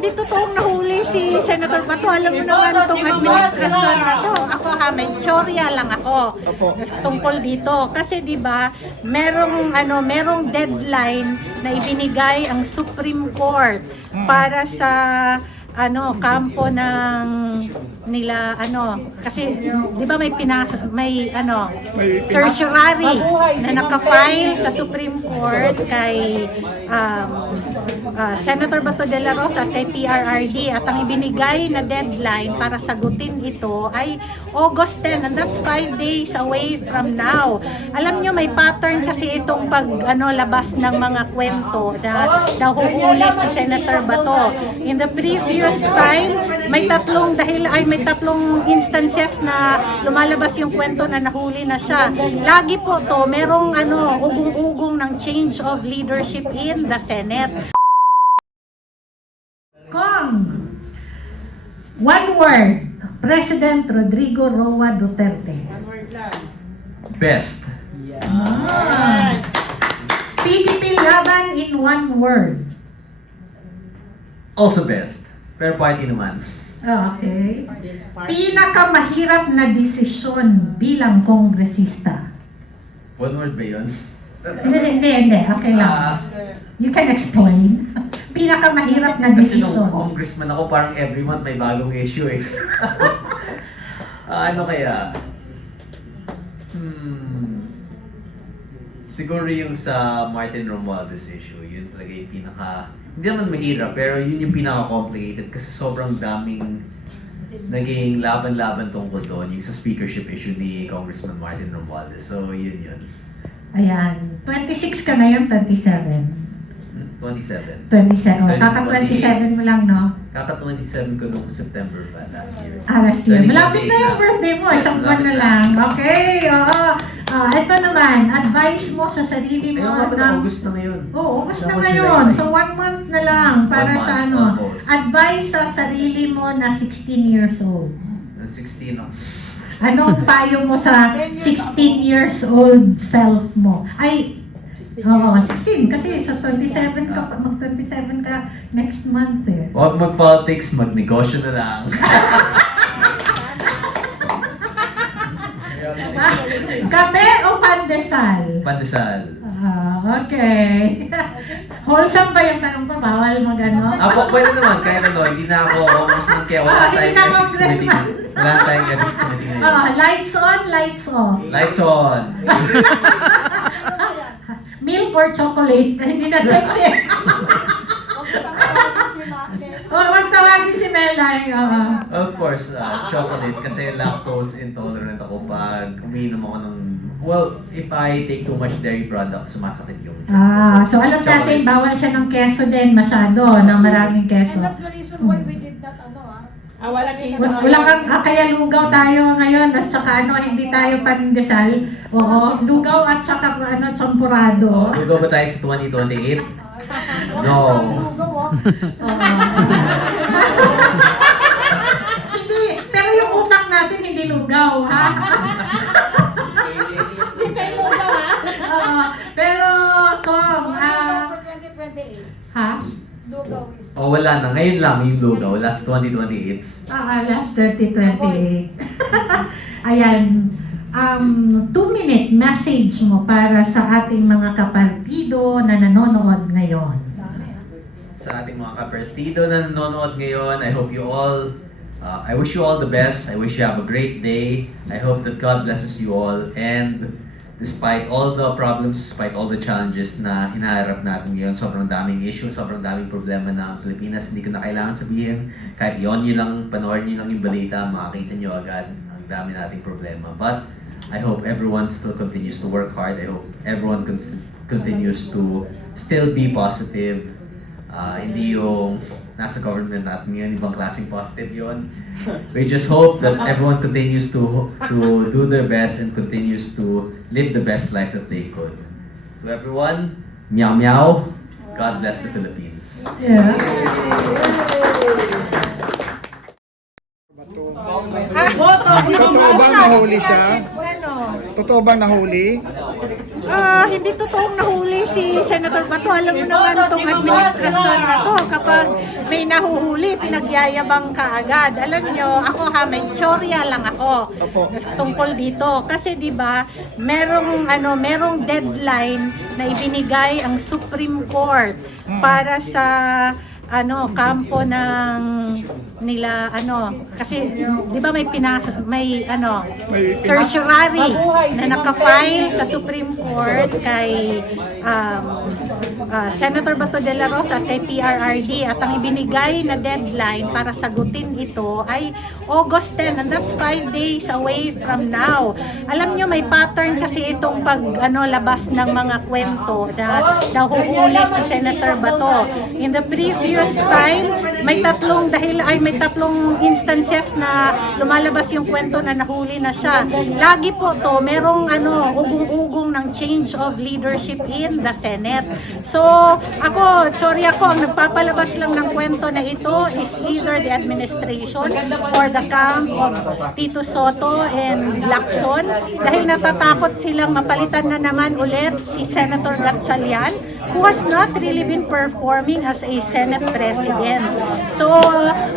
hindi totoong nahuli si Senator Bato. Alam mo naman itong administrasyon na to. Ako may tsorya lang ako tungkol dito. Kasi di ba merong deadline na ibinigay ang Supreme Court para sa kampo ng nila kasi di ba may certiorari na naka-file sa Supreme Court kay Senator Bato de la Rosa at kay PRRD, at ang ibinigay na deadline para sagutin ito ay August 10, and that's 5 days away from now. Alam nyo, may pattern kasi itong labas ng mga kwento na nahuhuli si Senator Bato. In the previous time, may tatlong instances na lumalabas yung kwento na nahuli na siya. Lagi po to, merong ugong-ugong ng change of leadership in the Senate. One word, President Rodrigo Roa Duterte. One word lang. Best. PDP laban in one word. Also best. Pero party naman. Okay. Pinakamahirap na desisyon bilang kongresista. One word ba yun? Hindi. Okay lang. You can explain. Pinakamahirap na Kasi nung desisyon. congressman ako, parang every month may bagong issue eh. Ano kaya? Siguro yung sa Martin Romualdez issue, yun talaga yung hindi naman mahirap, pero yun yung pinaka-complicated kasi sobrang daming naging laban-laban tungkol doon, yung sa speakership issue ni Congressman Martin Romualdez. So, yun. Ayan. 26 ka ngayon, 27. 27. 27. Kaka-27 mo lang, no? Kaka-27 ko nung September pa last year. Last year. Malapit na 2028 yung birthday mo. Isang buwan na lang. Okay, oo. Ito naman, advice mo sa sarili mo. Ayun pa August na ngayon. Oo, August na ngayon. So, 1 month na lang para sa almost. Advice sa sarili mo na 16 years old. 16 ako. Anong payo mo sa 16 years old self mo? Oo, 16. Kasi sa 27 ka, mag-27 ka next month eh. Huwag mag-politics, magnegosyo na lang. Kape o pandesal? Pandesal. Okay. Wholesome ba yung tanong pa? Bawal mag-ano? Pwede naman, kahit hindi na ako congressman, kaya wala Hindi tayong ka ethics committee. congressman. Wala tayong ethics committee ngayon. Lights on, lights off. Lights on. Milk or chocolate? Hindi na sexy. Huwag tawagin si Melay. Of course, chocolate kasi lactose intolerant ako pag umiinom ako ng if I take too much dairy products, sumasakit yung So alam natin, bawal siya ng keso din masyado, ng maraming keso. And that's the reason why we did that, wala case. Wala kang, kaya lugaw tayo ngayon at saka hindi tayo pandesal. Oo, lugaw at saka champurado. Lugaw ba tayo sa 2028? No. Hindi, pero yung utak natin hindi lugaw, ha? Hindi tayo lugaw, Pero, Kong, 2028. ha? Lugaw is. Wala na. Ngayon lang yung lugaw. Last 2028. Last 2028. Ayan. 2-minute message mo para sa ating mga kapartido na nanonood ngayon. Sa ating mga kapartido na nanonood ngayon, I hope you all, I wish you all the best. I wish you have a great day. I hope that God blesses you all. And despite all the problems, despite all the challenges na hinaharap natin ngayon, sobrang daming issue, sobrang daming problema na ang Pilipinas. Hindi ko na kailangan sabihin. Kahit nyo lang, panoorin nyo lang yung balita, makakita nyo agad ang dami nating problema. But I hope everyone still continues to work hard. I hope everyone continues to still be positive. Hindi yung nasa government natin ngayon, ibang klaseng positive yun. We just hope that everyone continues to do their best and continues to live the best life that they could. To everyone, meow meow. God bless the Philippines. Yeah. Totoo ba nahuli siya? Totoo ba nahuli? Hindi totoong nahuli si Senator Bato. Alam mo naman itong administrasyon na to, kapag may nahuhuli, pinagyayabang kaagad. Alam nyo, ako may tsorya lang ako tungkol dito. Kasi di ba merong deadline na ibinigay ang Supreme Court para sa kampo ng nila kasi di ba may certiorari na naka-file sa Supreme Court kay Senator Bato de la Rosa at kay PRRD, at ang ibinigay na deadline para sagutin ito ay August 10, and that's 5 days away from now. Alam nyo, may pattern kasi itong labas ng mga kwento na nahuhuli si Senator Bato. In the previous time, may tatlong instances na lumalabas yung kwento na nahuli na siya. Lagi po to, merong ugong-ugong ng change of leadership in the Senate. So, sorry ako, ang nagpapalabas lang ng kwento na ito is either the administration or the camp of Tito Soto and Lacson, dahil natatakot silang mapalitan na naman ulit si Senator Gatchalian, who has not really been performing as a Senate President. So,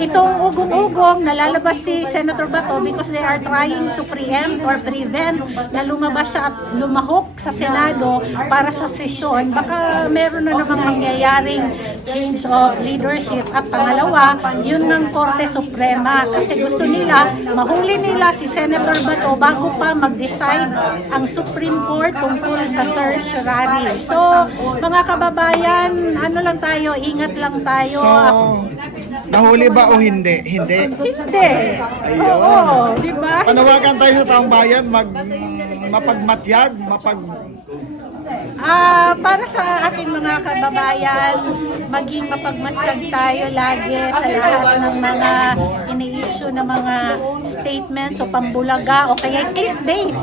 itong ugong-ugong, nalalabas si Senator Bato because they are trying to preempt or prevent na lumabas siya at lumahok sa Senado para sa sesyon. Baka meron na namang mangyayaring change of leadership. At pangalawa, yun ng Korte Suprema, kasi gusto nila, mahuli nila si Senator Bato bago pa mag-decide ang Supreme Court tungkol sa certiorari. So, mga kababayan, lang tayo, ingat lang tayo. So, nahuli ba o hindi? Hindi. Hindi. Ayun. Oo, di ba? Panawagan tayo sa taong bayan, mapagmatyag, Para sa ating mga kababayan, maging mapagmatsyag tayo lagi sa lahat ng mga ini-issue na mga statements o pambulaga o kaya clickbait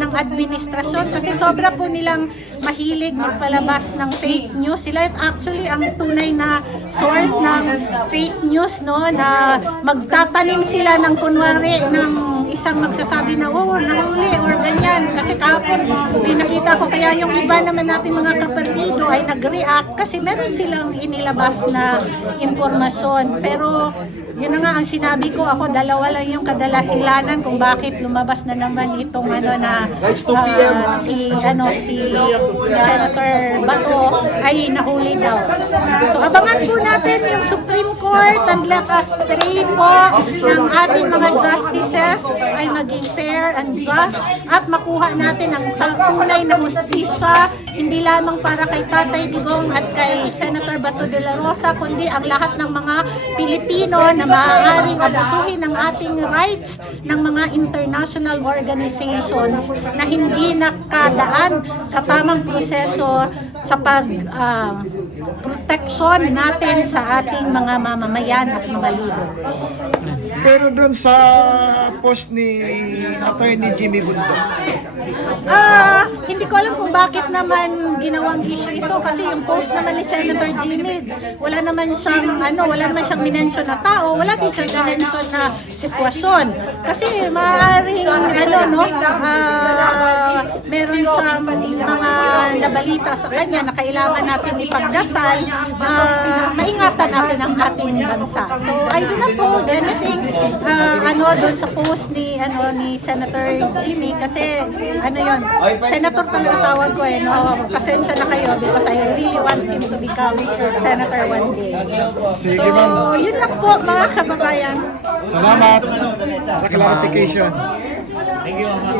ng administrasyon, kasi sobra po nilang mahilig magpalabas ng fake news. Sila actually ang tunay na source ng fake news, na magtatanim sila ng kunwari ng isang magsasabi na nahuli or ganyan, kasi kahapon pinakita ko, kaya yung iba naman natin mga kapartido ay nag-react kasi meron silang inilabas na informasyon. Pero yun na nga ang sinabi ko, ako dalawa lang yung kadahilanan kung bakit lumabas na naman itong si Senator Bato ay nahuli daw. So abangan po natin yung Supreme Court, and let us pray po ng ating mga justices ay maging fair and just at makuha natin ang tunay na hustisya, hindi lamang para kay Tatay Digong at kay Senator Bato de la Rosa, kundi ang lahat ng mga Pilipino na maaaring abusuhin ng ating rights ng mga international organizations na hindi nakadaan sa tamang proseso sa proteksyon natin sa ating mga mamamayan at mga leaders. Pero doon sa post ni Attorney Jimmy Bundok, Hindi ko alam kung bakit naman ginawang issue ito, kasi yung post naman ni Senator Jimmy, wala naman siyang minensyon na tao, wala din siyang minensyon na sitwasyon. Kasi maaaring meron siyang mga nabalita sa kanya na kailangan natin ipagdasal na maingatan natin ang ating bansa. So I do not hold anything doon sa post ni Senator Jimmy, kasi Senator talaga tawag ko pasensya na kayo because I really want him to become Senator one day. Sige, ma'am. Yun lang po mga kababayan. Salamat sa clarification. Thank you, Ma'am.